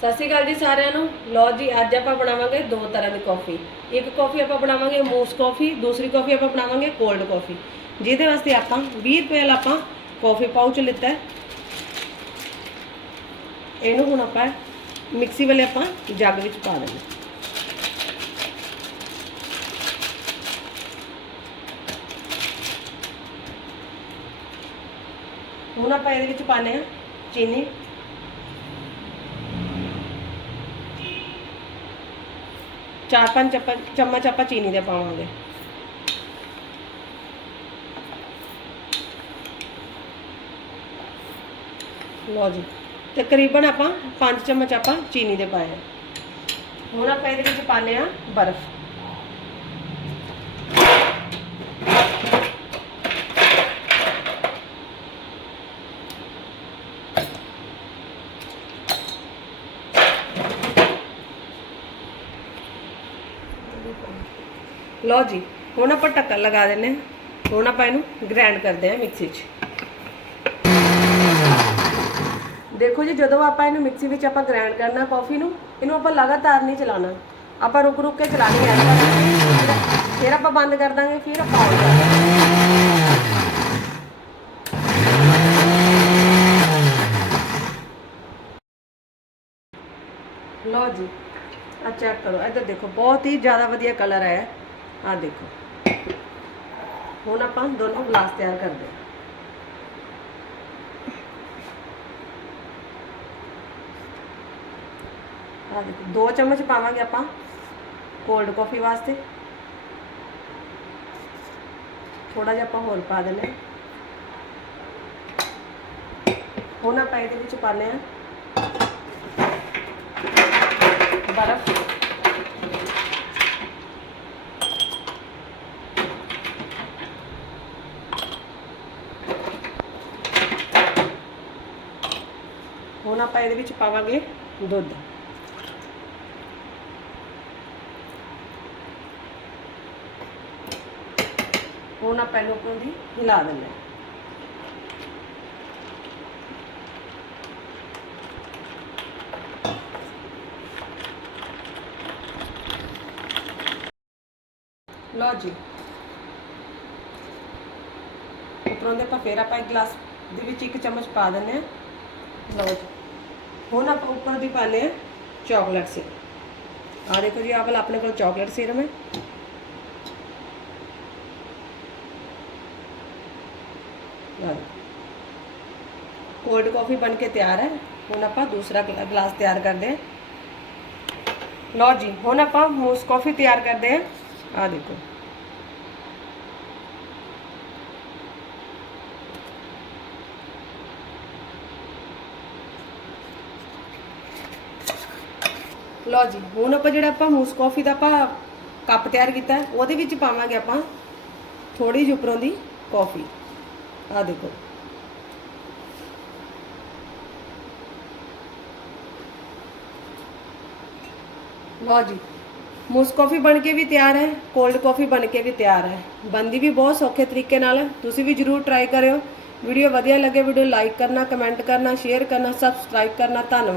ਸਤਿ ਸ਼੍ਰੀ ਅਕਾਲ ਜੀ ਸਾਰਿਆਂ ਨੂੰ। ਲਓ ਜੀ, ਅੱਜ ਆਪਾਂ ਬਣਾਵਾਂਗੇ ਦੋ ਤਰ੍ਹਾਂ ਦੀ ਕਾਫੀ। ਇੱਕ ਕਾਫੀ ਆਪਾਂ ਬਣਾਵਾਂਗੇ ਮੂਸ ਕਾਫੀ, ਦੂਸਰੀ ਕਾਫੀ ਆਪਾਂ ਬਣਾਵਾਂਗੇ ਕੋਲਡ ਕਾਫੀ। ਜਿਹਦੇ ਵਾਸਤੇ ਆਪਾਂ 20 ਰੁਪਏ ਵਾਲਾ ਆਪਾਂ ਕਾਫੀ ਪਾਊਚ ਲਿੱਤਾ ਇਹਨੂੰ ਹੁਣ ਆਪਾਂ ਮਿਕਸੀ ਵਾਲੇ ਆਪਾਂ ਜੱਗ ਵਿੱਚ ਪਾ ਦੇਣਾ। ਹੁਣ ਆਪਾਂ ਇਹਦੇ ਵਿੱਚ ਪਾਣੇ ਆ ਚੀਨੀ। ਚਾਰ ਪੰਜ ਚੱਪਾ- ਚਮਚ ਆਪਾਂ ਚੀਨੀ ਦੇ ਪਾਵਾਂਗੇ। ਲਓ ਜੀ, ਤਕਰੀਬਨ ਆਪਾਂ 5 ਚਮਚ ਆਪਾਂ ਚੀਨੀ ਦੇ ਪਾਏ ਆ। ਹੁਣ ਆਪਾਂ ਇਹਦੇ ਵਿੱਚ ਪਾਣੇ ਆ ਬਰਫ਼। ਲਓ ਜੀ, ਹੁਣ ਆਪਾਂ ਢੱਕਣ ਲਗਾ ਦਿੰਨੇ ਹੁਣ ਆਪਾਂ ਇਹਨੂੰ ਗ੍ਰਾਈਂਡ ਕਰਦੇ ਹਾਂ ਮਿਕਸੀ 'ਚ। ਦੇਖੋ ਜੀ, ਜਦੋਂ ਆਪਾਂ ਇਹਨੂੰ ਮਿਕਸੀ ਵਿੱਚ ਆਪਾਂ ਗ੍ਰਾਈਂਡ ਕਰਨਾ ਕਾਫੀ ਨੂੰ, ਇਹਨੂੰ ਆਪਾਂ ਲਗਾਤਾਰ ਨਹੀਂ ਚਲਾਉਣਾ। ਆਪਾਂ ਰੁਕ ਰੁਕ ਕੇ ਚਲਾਣੀ ਹੈ। ਫਿਰ- ਆਪਾਂ ਬੰਦ ਕਰ ਦਾਂਗੇ, ਫਿਰ ਆਪਾਂ ਔਨ ਕਰ ਲਓ ਜੀ ਆ ਚੈੱਕ ਕਰੋ। ਇੱਧਰ ਦੇਖੋ, ਬਹੁਤ ਹੀ ਜ਼ਿਆਦਾ ਵਧੀਆ ਕਲਰ ਆਇਆ ਆ ਦੇਖੋ। ਹੁਣ ਆਪਾਂ ਦੋਨੋਂ ਗਲਾਸ ਤਿਆਰ ਕਰਦੇ ਹਾਂ। ਆ ਦੇਖੋ, ਦੋ ਚਮਚ ਪਾਵਾਂਗੇ ਆਪਾਂ ਕੋਲਡ ਕਾਫੀ ਵਾਸਤੇ। ਥੋੜਾ ਜਿਹਾ ਆਪਾਂ ਹੋਰ ਪਾ ਦਿੰਦੇ ਹਾਂ। ਹੁਣ ਆਪਾਂ ਇਹਦੇ ਵਿੱਚ ਪਾਣੇ ਆ ਬਰਫ਼ ਹੁਣ ਆਪਾਂ ਇਹਦੇ ਵਿੱਚ ਪਾਵਾਂਗੇ ਦੁੱਧ। ਹੁਣ ਆਪਾਂ ਇਹਨੂੰ ਉੱਪਰੋਂ ਦੀ ਹਿਲਾ ਦਿੰਦੇ ਹਾਂ। ਲਓ ਜੀ ਉੱਪਰੋਂ ਦੇ ਆਪਾਂ ਫੇਰ ਆਪਾਂ ਇੱਕ ਗਲਾਸ ਦੇ ਵਿੱਚ ਇੱਕ ਚਮਚ ਪਾ ਦਿੰਦੇ ਹਾਂ। ਲਓ ਜੀ। ਹੁਣ ਆਪਾਂ ਉੱਪਰ ਦੀ ਪਾਣੇ ਆ ਚਾਕਲੇਟ ਸੀ ਆ ਦੇਖੋ ਜੀ, ਆਹ ਵਾਲਾ ਆਪਣੇ ਕੋਲ ਚਾਕਲੇਟ ਸਿਰਮ ਹੈ। ਕੋਲਡ ਕਾਫੀ ਬਣ ਕੇ ਤਿਆਰ ਹੈ। ਹੁਣ ਆਪਾਂ ਦੂਸਰਾ ਗਲਾ- ਗਲਾਸ ਤਿਆਰ ਕਰਦੇ ਹਾਂ। ਲਓ ਜੀ, ਹੁਣ ਆਪਾਂ ਮੂਸ ਕਾਫੀ ਤਿਆਰ ਕਰਦੇ ਹਾਂ। ਆ ਦੇਖੋ। ਲਓ ਜੀ, ਹੁਣ ਆਪਾਂ ਜਿਹੜਾ ਆਪਾਂ ਮੂਸ ਕਾਫੀ ਦਾ ਆਪਾਂ ਕੱਪ ਤਿਆਰ ਕੀਤਾ ਉਹਦੇ ਵਿੱਚ ਪਾਵਾਂਗੇ ਆਪਾਂ ਥੋੜੀ ਜਿਹੀ ਉੱਪਰੋਂ ਦੀ ਕਾਫੀ। ਆ ਦੇਖੋ। ਲਓ ਜੀ ਮੂਸ ਕਾਫੀ ਬਣ ਕੇ ਵੀ ਤਿਆਰ ਹੈ, ਕੋਲਡ ਕਾਫੀ ਬਣ ਕੇ ਵੀ ਤਿਆਰ ਹੈ। ਬੰਦੀ ਵੀ ਬਹੁਤ ਸੌਖੇ ਤਰੀਕੇ ਨਾਲ ਹੈ। ਤੁਸੀਂ ਵੀ ਜਰੂਰ ਟਰਾਈ ਕਰਿਓ। ਵੀਡੀਓ ਵਧੀਆ ਲੱਗੇ, ਵੀਡੀਓ ਲਾਈਕ ਕਰਨਾ ਕਮੈਂਟ ਕਰਨਾ ਸ਼ੇਅਰ ਕਰਨਾ ਸਬਸਕ੍ਰਾਈਬ ਕਰਨਾ। ਧੰਨਵਾਦ।